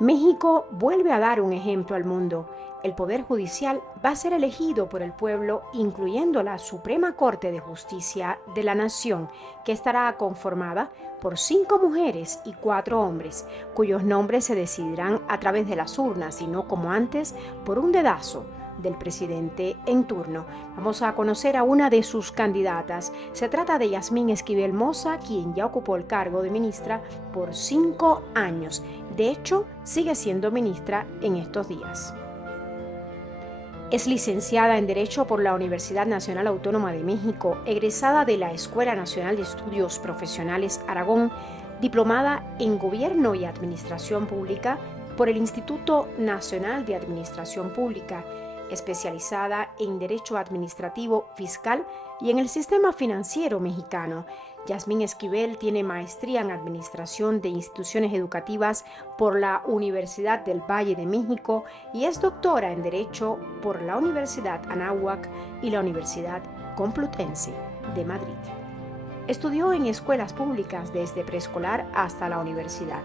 México vuelve a dar un ejemplo al mundo. El Poder Judicial va a ser elegido por el pueblo, incluyendo la Suprema Corte de Justicia de la Nación, que estará conformada por 5 mujeres y 4 hombres, cuyos nombres se decidirán a través de las urnas y no como antes por un dedazo del presidente en turno. Vamos a conocer a una de sus candidatas. Se trata de Yasmín Esquivel Moza, quien ya ocupó el cargo de ministra por 5 años. De hecho, sigue siendo ministra en estos días. Es licenciada en Derecho por la Universidad Nacional Autónoma de México, egresada de la Escuela Nacional de Estudios Profesionales Aragón, diplomada en Gobierno y Administración Pública por el Instituto Nacional de Administración Pública, especializada en Derecho Administrativo Fiscal y en el Sistema Financiero Mexicano. Yasmín Esquivel tiene maestría en Administración de Instituciones Educativas por la Universidad del Valle de México y es doctora en Derecho por la Universidad Anáhuac y la Universidad Complutense de Madrid. Estudió en escuelas públicas desde preescolar hasta la universidad.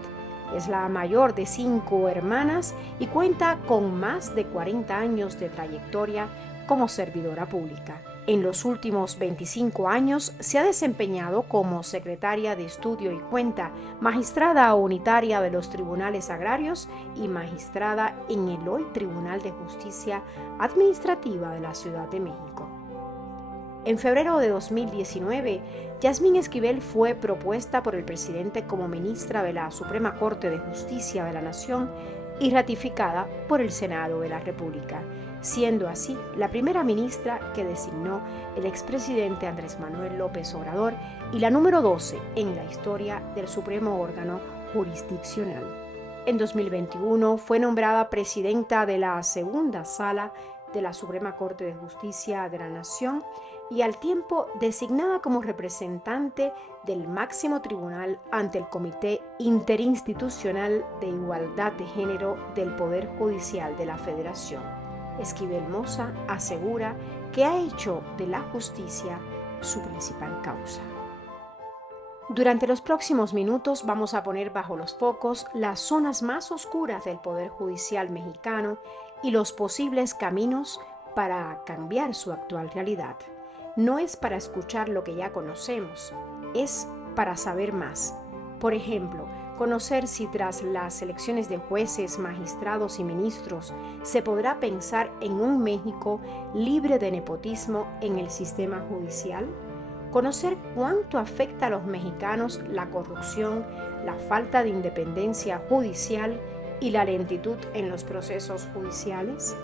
Es la mayor de 5 hermanas y cuenta con más de 40 años de trayectoria como servidora pública. En los últimos 25 años se ha desempeñado como secretaria de Estudio y Cuenta, magistrada unitaria de los Tribunales Agrarios y magistrada en el hoy Tribunal de Justicia Administrativa de la Ciudad de México. En febrero de 2019, Yasmín Esquivel fue propuesta por el presidente como ministra de la Suprema Corte de Justicia de la Nación y ratificada por el Senado de la República, siendo así la primera ministra que designó el expresidente Andrés Manuel López Obrador y la número 12 en la historia del supremo órgano jurisdiccional. En 2021 fue nombrada presidenta de la segunda sala de la Suprema Corte de Justicia de la Nación y al tiempo designada como representante del máximo tribunal ante el Comité Interinstitucional de Igualdad de Género del Poder Judicial de la Federación. Esquivel Moza asegura que ha hecho de la justicia su principal causa. Durante los próximos minutos vamos a poner bajo los focos las zonas más oscuras del Poder Judicial mexicano y los posibles caminos para cambiar su actual realidad. No es para escuchar lo que ya conocemos, es para saber más. Por ejemplo, conocer si tras las elecciones de jueces, magistrados y ministros se podrá pensar en un México libre de nepotismo en el sistema judicial. Conocer cuánto afecta a los mexicanos la corrupción, la falta de independencia judicial y la lentitud en los procesos judiciales.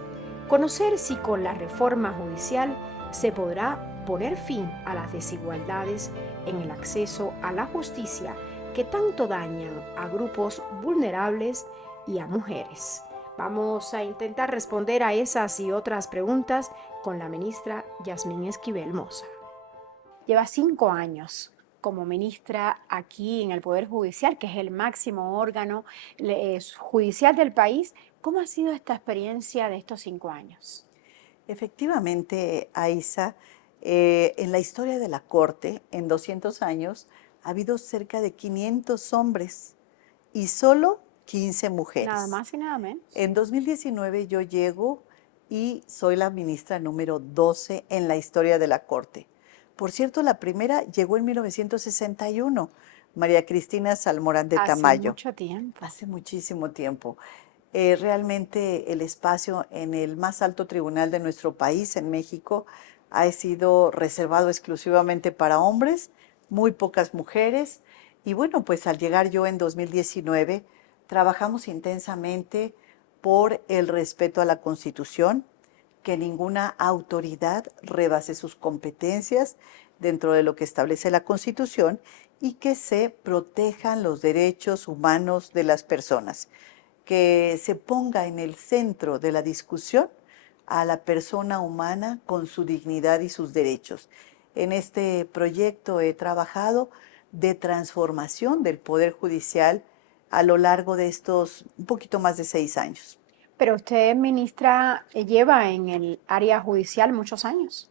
Conocer si con la reforma judicial se podrá poner fin a las desigualdades en el acceso a la justicia que tanto dañan a grupos vulnerables y a mujeres. Vamos a intentar responder a esas y otras preguntas con la ministra Yasmín Esquivel Moza. Lleva 5 años como ministra aquí en el Poder Judicial, que es el máximo órgano judicial del país. ¿Cómo ha sido esta experiencia de estos 5 años? Efectivamente, Aiza, en la historia de la Corte, en 200 años, ha habido cerca de 500 hombres y solo 15 mujeres. Nada más y nada menos. En 2019 yo llego y soy la ministra número 12 en la historia de la Corte. Por cierto, la primera llegó en 1961, María Cristina Salmorán de Tamayo. Hace mucho tiempo. Hace muchísimo tiempo. Realmente el espacio en el más alto tribunal de nuestro país, en México, ha sido reservado exclusivamente para hombres, muy pocas mujeres. Y bueno, pues al llegar yo en 2019, trabajamos intensamente por el respeto a la Constitución, que ninguna autoridad rebase sus competencias dentro de lo que establece la Constitución y que se protejan los derechos humanos de las personas, que se ponga en el centro de la discusión a la persona humana con su dignidad y sus derechos. En este proyecto he trabajado de transformación del Poder Judicial a lo largo de estos un poquito más de 6 años. Pero usted, ministra, lleva en el área judicial muchos años.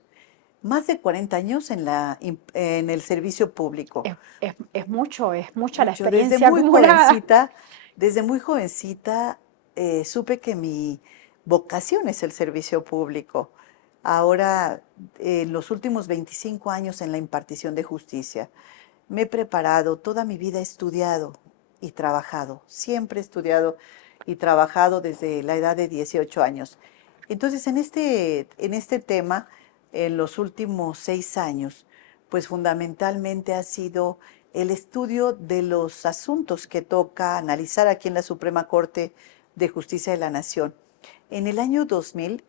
Más de 40 años en el servicio público. Es mucha la Yo experiencia desde muy acumulada. jovencita Desde muy jovencita supe que mi vocación es el servicio público. Ahora, en los últimos 25 años en la impartición de justicia, me he preparado, toda mi vida he estudiado y trabajado, siempre he estudiado y trabajado desde la edad de 18 años. Entonces, en este tema, en los últimos 6 años, pues fundamentalmente ha sido el estudio de los asuntos que toca analizar aquí en la Suprema Corte de Justicia de la Nación. En el año 2000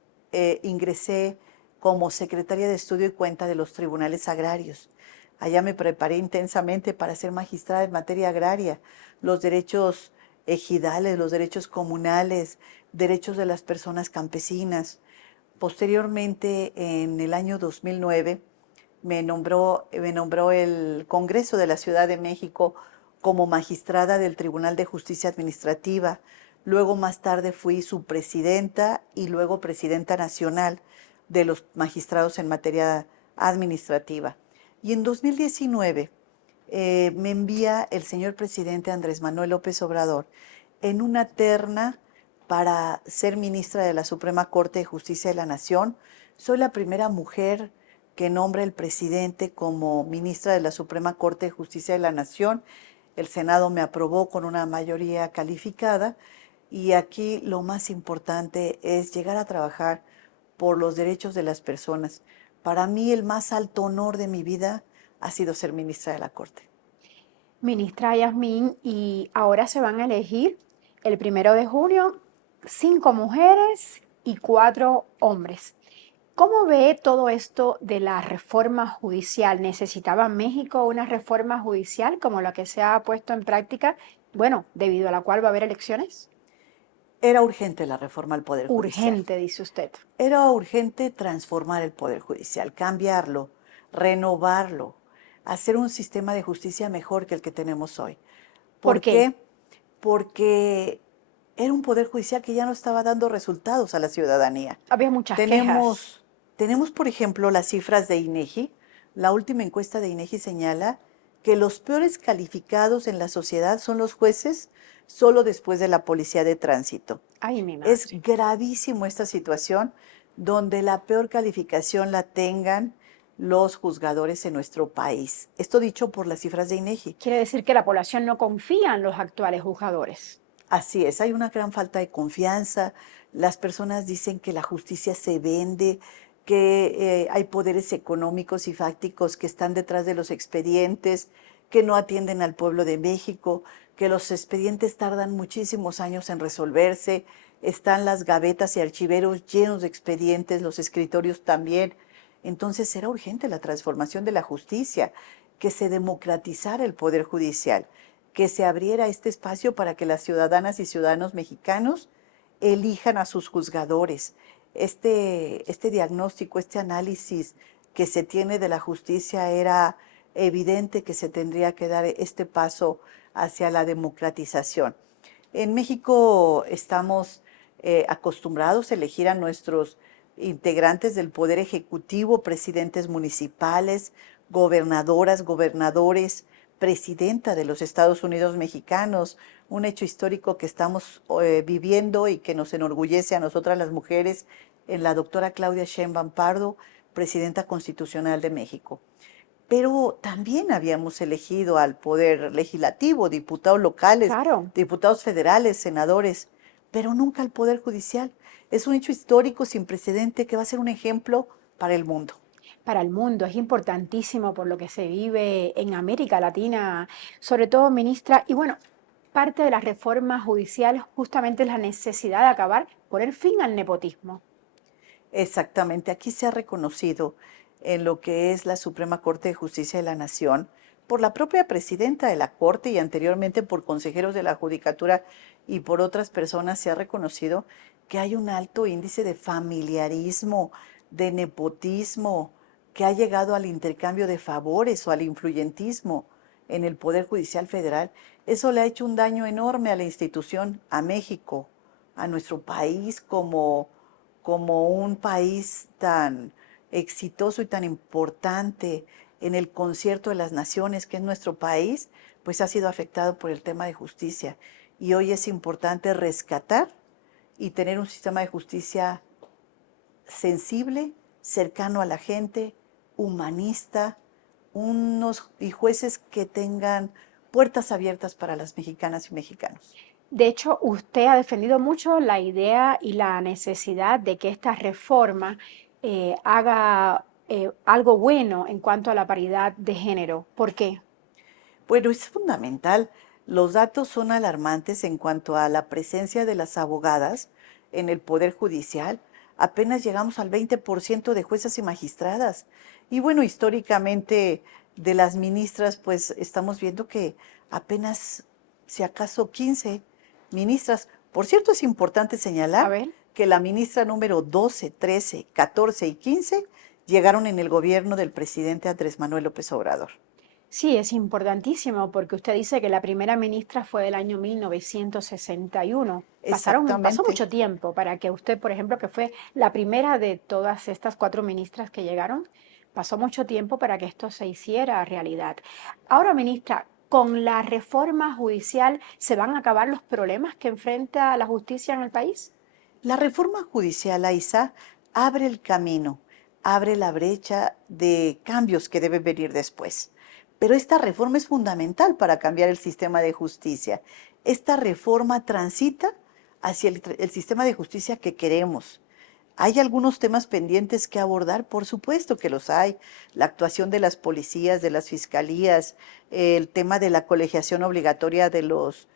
ingresé como secretaria de estudio y cuenta de los tribunales agrarios. Allá me preparé intensamente para ser magistrada en materia agraria, los derechos ejidales, los derechos comunales, derechos de las personas campesinas. Posteriormente, en el año 2009, me nombró el Congreso de la Ciudad de México como magistrada del Tribunal de Justicia Administrativa. Luego, más tarde, fui su presidenta y luego presidenta nacional de los magistrados en materia administrativa. Y en 2019 me envía el señor presidente Andrés Manuel López Obrador en una terna para ser ministra de la Suprema Corte de Justicia de la Nación. Soy la primera mujer que nombra el presidente como ministra de la Suprema Corte de Justicia de la Nación. El Senado me aprobó con una mayoría calificada y aquí lo más importante es llegar a trabajar por los derechos de las personas. Para mí el más alto honor de mi vida ha sido ser ministra de la Corte. Ministra Yasmín, y ahora se van a elegir el 1 de junio 5 mujeres y 4 hombres. ¿Cómo ve todo esto de la reforma judicial? ¿Necesitaba México una reforma judicial como la que se ha puesto en práctica? Bueno, debido a la cual va a haber elecciones. Era urgente la reforma al Poder Judicial. Urgente, dice usted. Era urgente transformar el Poder Judicial, cambiarlo, renovarlo, hacer un sistema de justicia mejor que el que tenemos hoy. ¿Por ¿Por qué? qué? Porque era un Poder Judicial que ya no estaba dando resultados a la ciudadanía. Había muchas quejas. Tenemos, por ejemplo, las cifras de INEGI. La última encuesta de INEGI señala que los peores calificados en la sociedad son los jueces, solo después de la policía de tránsito. Ay, mi Es madre. gravísimo esta situación donde la peor calificación la tengan los juzgadores en nuestro país. Esto dicho por las cifras de INEGI. Quiere decir que la población no confía en los actuales juzgadores. Así es, hay una gran falta de confianza. Las personas dicen que la justicia se vende, que hay poderes económicos y fácticos que están detrás de los expedientes, que no atienden al pueblo de México, que los expedientes tardan muchísimos años en resolverse, están las gavetas y archiveros llenos de expedientes, los escritorios también. Entonces era urgente la transformación de la justicia, que se democratizara el poder judicial, que se abriera este espacio para que las ciudadanas y ciudadanos mexicanos elijan a sus juzgadores. Este diagnóstico, este análisis que se tiene de la justicia era evidente que se tendría que dar este paso hacia la democratización. En México estamos acostumbrados a elegir a nuestros integrantes del Poder Ejecutivo, presidentes municipales, gobernadoras, gobernadores, presidenta de los Estados Unidos mexicanos, un hecho histórico que estamos viviendo y que nos enorgullece a nosotras las mujeres, en la doctora Claudia Sheinbaum Pardo, presidenta constitucional de México. Pero también habíamos elegido al Poder Legislativo, diputados locales, Claro. diputados federales, senadores, pero nunca al Poder Judicial. Es un hecho histórico sin precedente que va a ser un ejemplo para el mundo. Para el mundo es importantísimo por lo que se vive en América Latina, sobre todo, ministra. Y bueno, parte de la reforma judicial justamente es la necesidad de acabar, poner fin al nepotismo. Exactamente, aquí se ha reconocido en lo que es la Suprema Corte de Justicia de la Nación por la propia presidenta de la Corte y anteriormente por consejeros de la Judicatura y por otras personas se ha reconocido que hay un alto índice de familiarismo, de nepotismo, que ha llegado al intercambio de favores o al influyentismo en el Poder Judicial Federal. Eso le ha hecho un daño enorme a la institución, a México, a nuestro país como un país tan exitoso y tan importante en el concierto de las naciones que es nuestro país, pues ha sido afectado por el tema de justicia. y hoy es importante rescatar y tener un sistema de justicia sensible, cercano a la gente, humanista, y jueces que tengan puertas abiertas para las mexicanas y mexicanos. De hecho, usted ha defendido mucho la idea y la necesidad de que esta reforma haga algo bueno en cuanto a la paridad de género. ¿Por qué? Bueno, es fundamental. Los datos son alarmantes en cuanto a la presencia de las abogadas en el Poder Judicial. Apenas llegamos al 20% de juezas y magistradas. Y bueno, históricamente de las ministras, pues estamos viendo que apenas, si acaso, 15 ministras. Por cierto, es importante A señalar ver. que la ministra número 12, 13, 14 y 15 llegaron en el gobierno del presidente Andrés Manuel López Obrador. Sí, es importantísimo porque usted dice que la primera ministra fue del año 1961. Pasó Exactamente. mucho tiempo para que usted, por ejemplo, que fue la primera de todas estas cuatro ministras que llegaron, pasó mucho tiempo para que esto se hiciera realidad. Ahora, ministra, ¿con la reforma judicial se van a acabar los problemas que enfrenta la justicia en el país? La reforma judicial, Aiza, abre el camino, abre la brecha de cambios que deben venir después. Pero esta reforma es fundamental para cambiar el sistema de justicia. Esta reforma transita hacia el sistema de justicia que queremos. ¿Hay algunos temas pendientes que abordar? Por supuesto que los hay. La actuación de las policías, de las fiscalías, el tema de la colegiación obligatoria de los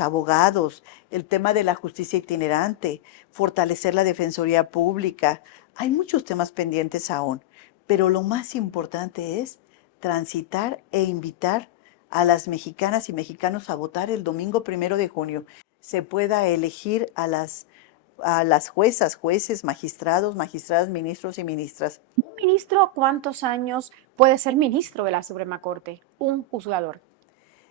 abogados, el tema de la justicia itinerante, fortalecer la defensoría pública. Hay muchos temas pendientes aún, pero lo más importante es transitar e invitar a las mexicanas y mexicanos a votar el domingo 1 de junio. Se pueda elegir a las juezas, jueces, magistrados, magistradas, ministros y ministras. Un ministro, ¿cuántos años puede ser ministro de la Suprema Corte? Un juzgador.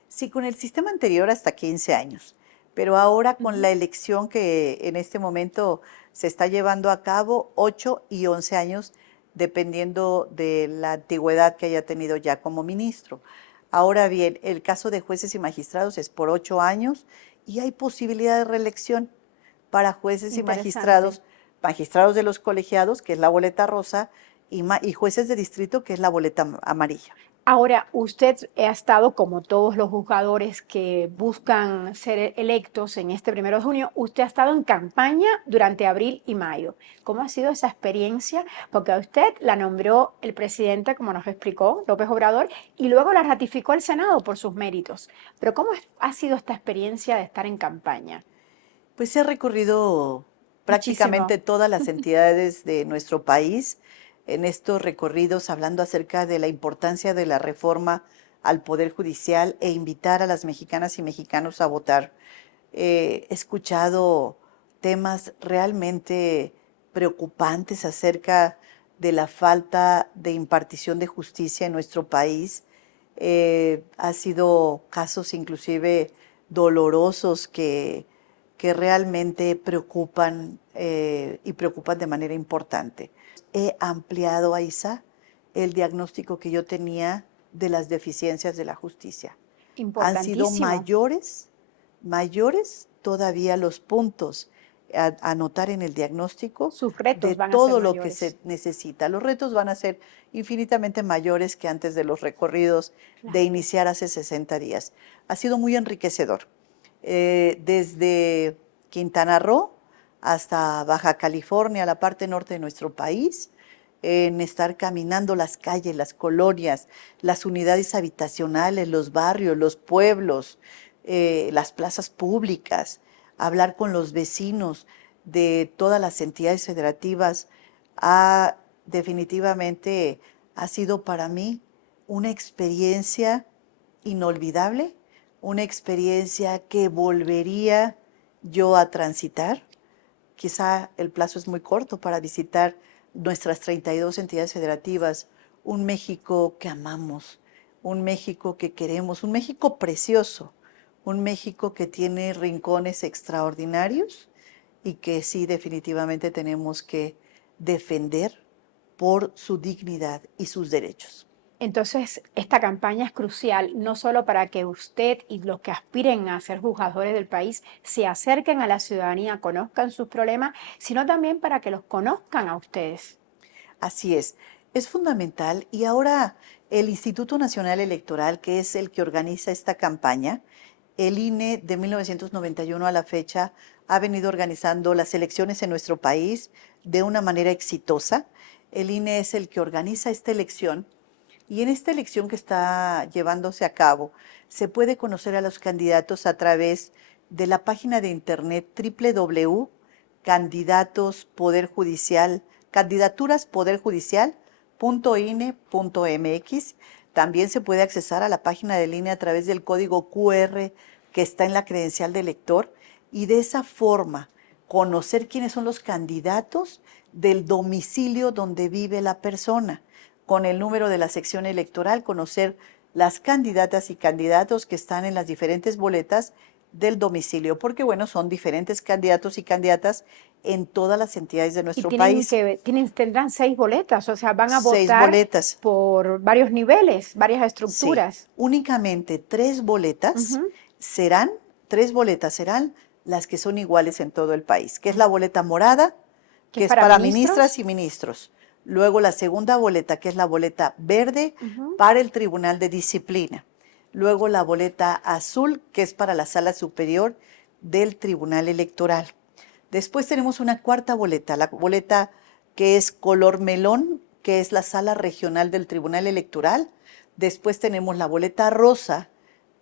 Sí, con el sistema anterior hasta 15 años, pero ahora con Ujú. la elección que en este momento se está llevando a cabo, 8 y 11 años, dependiendo de la antigüedad que haya tenido ya como ministro. Ahora bien, el caso de jueces y magistrados es por 8 años y hay posibilidad de reelección para jueces y Interesante. magistrados, magistrados de los colegiados, que es la boleta rosa, y jueces de distrito, que es la boleta amarilla. Ahora, usted ha estado, como todos los juzgadores que buscan ser electos en este 1 de junio, usted ha estado en campaña durante abril y mayo. ¿Cómo ha sido esa experiencia? Porque a usted la nombró el presidente, como nos explicó, López Obrador, y luego la ratificó el Senado por sus méritos. Pero ¿cómo ha sido esta experiencia de estar en campaña? Pues se ha recorrido Muchísimo. prácticamente todas las entidades de nuestro país en estos recorridos hablando acerca de la importancia de la reforma al Poder Judicial e invitar a las mexicanas y mexicanos a votar. He escuchado temas realmente preocupantes acerca de la falta de impartición de justicia en nuestro país. Ha sido casos inclusive dolorosos que realmente preocupan y preocupan de manera importante. He ampliado, Aiza, el diagnóstico que yo tenía de las deficiencias de la justicia. Han sido Importantísimo. mayores todavía los puntos a anotar en el diagnóstico Sus de retos van a ser todo lo que mayores. se necesita. Los retos van a ser infinitamente mayores que antes de los recorridos de Claro. iniciar hace 60 días. Ha sido muy enriquecedor. Desde Quintana Roo hasta Baja California, la parte norte de nuestro país, en estar caminando las calles, las colonias, las unidades habitacionales, los barrios, los pueblos, las plazas públicas, hablar con los vecinos de todas las entidades federativas, definitivamente ha sido para mí una experiencia inolvidable, una experiencia que volvería yo a transitar. Quizá el plazo es muy corto para visitar nuestras 32 entidades federativas, un México que amamos, un México que queremos, un México precioso, un México que tiene rincones extraordinarios y que sí definitivamente tenemos que defender por su dignidad y sus derechos. Entonces, esta campaña es crucial no solo para que usted y los que aspiren a ser juzgadores del país se acerquen a la ciudadanía, conozcan sus problemas, sino también para que los conozcan a ustedes. Así es fundamental. Y ahora el Instituto Nacional Electoral, que es el que organiza esta campaña, el INE de 1991 a la fecha ha venido organizando las elecciones en nuestro país de una manera exitosa. El INE es el que organiza esta elección y en esta elección que está llevándose a cabo se puede conocer a los candidatos a través de la página de internet www.candidaturaspoderjudicial.ine.mx. También se puede accesar a la página de línea a través del código QR que está en la credencial del elector y de esa forma conocer quiénes son los candidatos del domicilio donde vive la persona, con el número de la sección electoral, conocer las candidatas y candidatos que están en las diferentes boletas del domicilio, porque bueno, son diferentes candidatos y candidatas en todas las entidades de Y nuestro país. tendrán 6 boletas, o sea, van a 6 votar boletas, por varios niveles, varias sí, estructuras. únicamente 3 boletas Ujú. serán, 3 boletas serán las que son iguales en todo el país, que es la boleta morada, Que que es es para para ministras ministros. y ministros. Luego la segunda boleta, que es la boleta verde, Ujú. para el Tribunal de Disciplina. Luego la boleta azul, que es para la Sala Superior del Tribunal Electoral. Después tenemos una cuarta boleta, la boleta que es color melón, que es la Sala Regional del Tribunal Electoral. Después tenemos la boleta rosa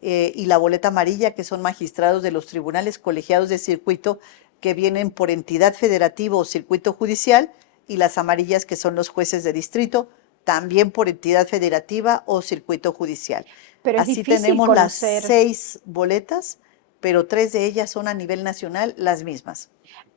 y la boleta amarilla, que son magistrados de los tribunales colegiados de circuito que vienen por entidad federativa o circuito judicial, y las amarillas, que son los jueces de distrito, también por entidad federativa o circuito judicial. Pero es Así difícil tenemos las conocer. 6 boletas, pero 3 de ellas son a nivel nacional las mismas.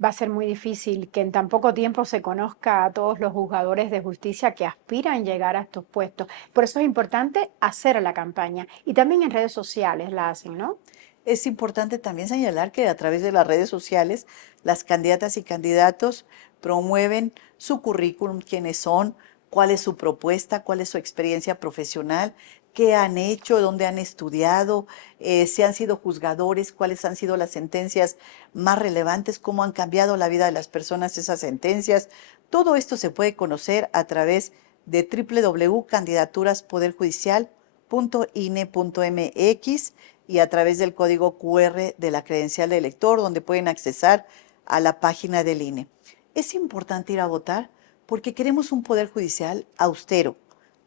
Va a ser muy difícil que en tan poco tiempo se conozca a todos los juzgadores de justicia que aspiran a llegar a estos puestos. Por eso es importante hacer la campaña y también en redes sociales la hacen, ¿no? Es importante también señalar que a través de las redes sociales las candidatas y candidatos promueven su currículum, quiénes son, cuál es su propuesta, cuál es su experiencia profesional, qué han hecho, dónde han estudiado, si han sido juzgadores, cuáles han sido las sentencias más relevantes, cómo han cambiado la vida de las personas esas sentencias. Todo esto se puede conocer a través de www.candidatuраspoderjudicial.ine.mx y a través del código QR de la credencial de elector, donde pueden accesar a la página del INE. Es importante ir a votar porque queremos un poder judicial austero,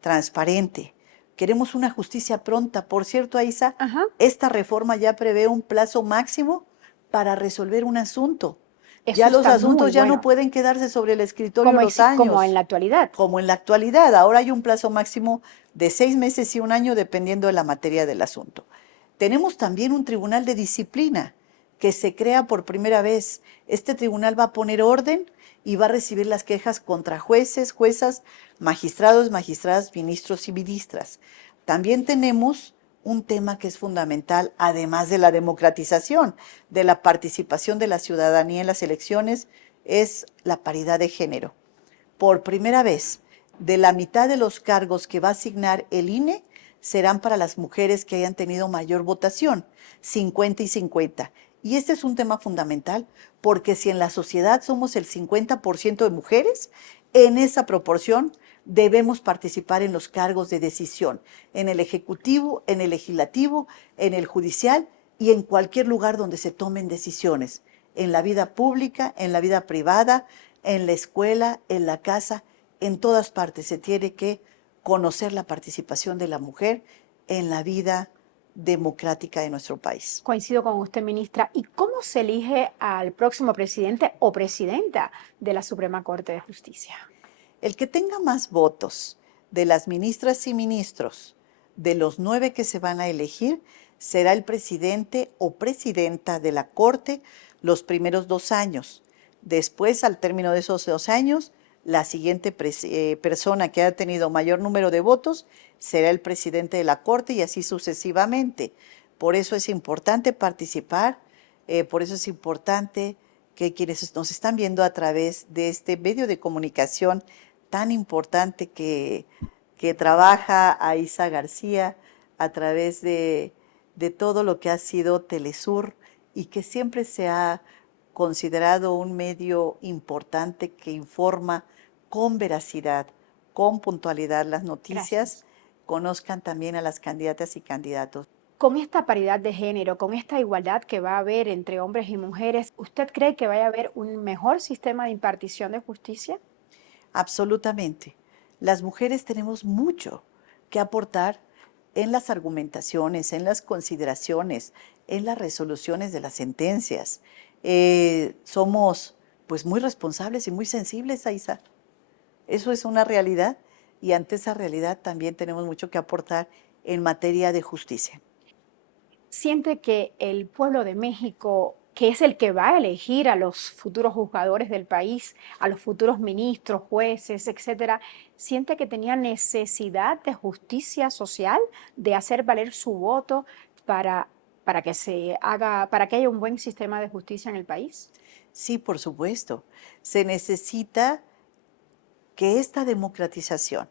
transparente. Queremos una justicia pronta. Por cierto, Aisa, Ajá. esta reforma ya prevé un plazo máximo para resolver un asunto. Eso Ya los está muy asuntos ya no bueno, pueden quedarse sobre el escritorio los como en años, la actualidad. como en la actualidad. Ahora hay un plazo máximo de 6 meses y un año, dependiendo de la materia del asunto. Tenemos también un tribunal de disciplina que se crea por primera vez. Este tribunal va a poner orden y va a recibir las quejas contra jueces, juezas, magistrados, magistradas, ministros y ministras. También tenemos un tema que es fundamental, además de la democratización, de la participación de la ciudadanía en las elecciones, es la paridad de género. Por primera vez, de la mitad de los cargos que va a asignar el INE serán para las mujeres que hayan tenido mayor votación, 50 y 50. Y este es un tema fundamental porque si en la sociedad somos el 50% de mujeres, en esa proporción debemos participar en los cargos de decisión, en el ejecutivo, en el legislativo, en el judicial y en cualquier lugar donde se tomen decisiones, en la vida pública, en la vida privada, en la escuela, en la casa, en todas partes se tiene que conocer la participación de la mujer en la vida democrática de nuestro país. Coincido con usted, ministra. ¿Y cómo se elige al próximo presidente o presidenta de la Suprema Corte de Justicia? El que tenga más votos de las ministras y ministros, de los 9 que se van a elegir, será el presidente o presidenta de la Corte los primeros 2 años. Después, al término de esos 2 años, la siguiente persona que ha tenido mayor número de votos será el presidente de la Corte y así sucesivamente. Por eso es importante participar, por eso es importante que quienes nos están viendo a través de este medio de comunicación tan importante que que trabaja a Isa García a través de todo lo que ha sido Telesur y que siempre se ha considerado un medio importante que informa con veracidad, con puntualidad las noticias, Gracias. conozcan también a las candidatas y candidatos. Con esta paridad de género, con esta igualdad que va a haber entre hombres y mujeres, ¿usted cree que vaya a haber un mejor sistema de impartición de justicia? Absolutamente. Las mujeres tenemos mucho que aportar en las argumentaciones, en las consideraciones, en las resoluciones de las sentencias. Somos pues muy responsables y muy sensibles, Aisa. Eso es una realidad y ante esa realidad también tenemos mucho que aportar en materia de justicia. ¿Siente que el pueblo de México, que es el que va a elegir a los futuros juzgadores del país, a los futuros ministros, jueces, etcétera, siente que tenía necesidad de justicia social, de hacer valer su voto para, para que haya un buen sistema de justicia en el país? Sí, por supuesto. Se necesita que esta democratización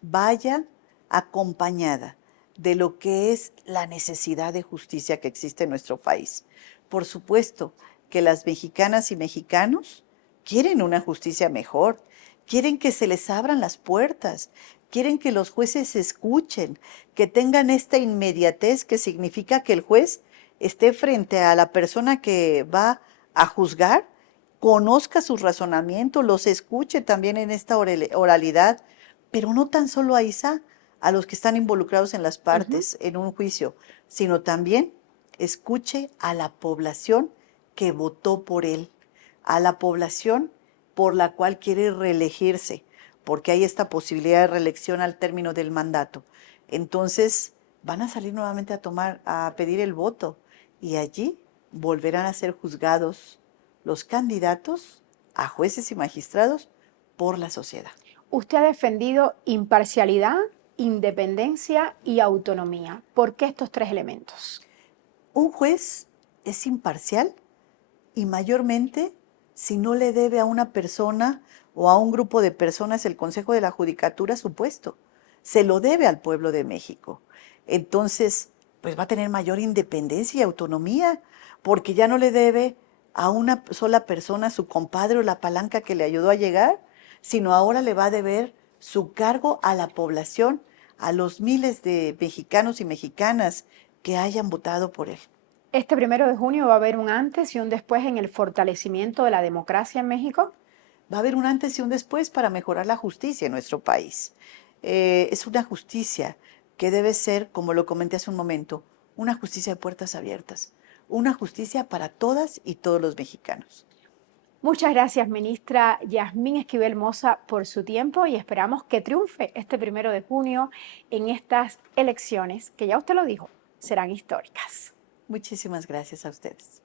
vaya acompañada de lo que es la necesidad de justicia que existe en nuestro país. Por supuesto que las mexicanas y mexicanos quieren una justicia mejor, quieren que se les abran las puertas, quieren que los jueces se escuchen, que tengan esta inmediatez que significa que el juez esté frente a la persona que va a juzgar, conozca sus razonamientos, los escuche también en esta oralidad, pero no tan solo a Isa, a los que están involucrados en las Ujú. partes en un juicio, sino también escuche a la población que votó por él, a la población por la cual quiere reelegirse, porque hay esta posibilidad de reelección al término del mandato. Entonces, van a salir nuevamente a pedir el voto y allí volverán a ser juzgados los candidatos a jueces y magistrados por la sociedad. Usted ha defendido imparcialidad, independencia y autonomía. ¿Por qué estos tres elementos? Un juez es imparcial y mayormente si no le debe a una persona o a un grupo de personas el Consejo de la Judicatura su puesto. Se lo debe al pueblo de México. Entonces, pues va a tener mayor independencia y autonomía, porque ya no le debe a una sola persona, su compadre o la palanca que le ayudó a llegar, sino ahora le va a deber su cargo a la población, a los miles de mexicanos y mexicanas que hayan votado por él. Este 1 de junio va a haber un antes y un después en el fortalecimiento de la democracia en México. Va a haber un antes y un después para mejorar la justicia en nuestro país. Es una justicia que debe ser, como lo comenté hace un momento, una justicia de puertas abiertas, una justicia para todas y todos los mexicanos. Muchas gracias, ministra Yasmín Esquivel Moza, por su tiempo y esperamos que triunfe este 1 de junio en estas elecciones, que ya usted lo dijo, serán históricas. Muchísimas gracias a ustedes.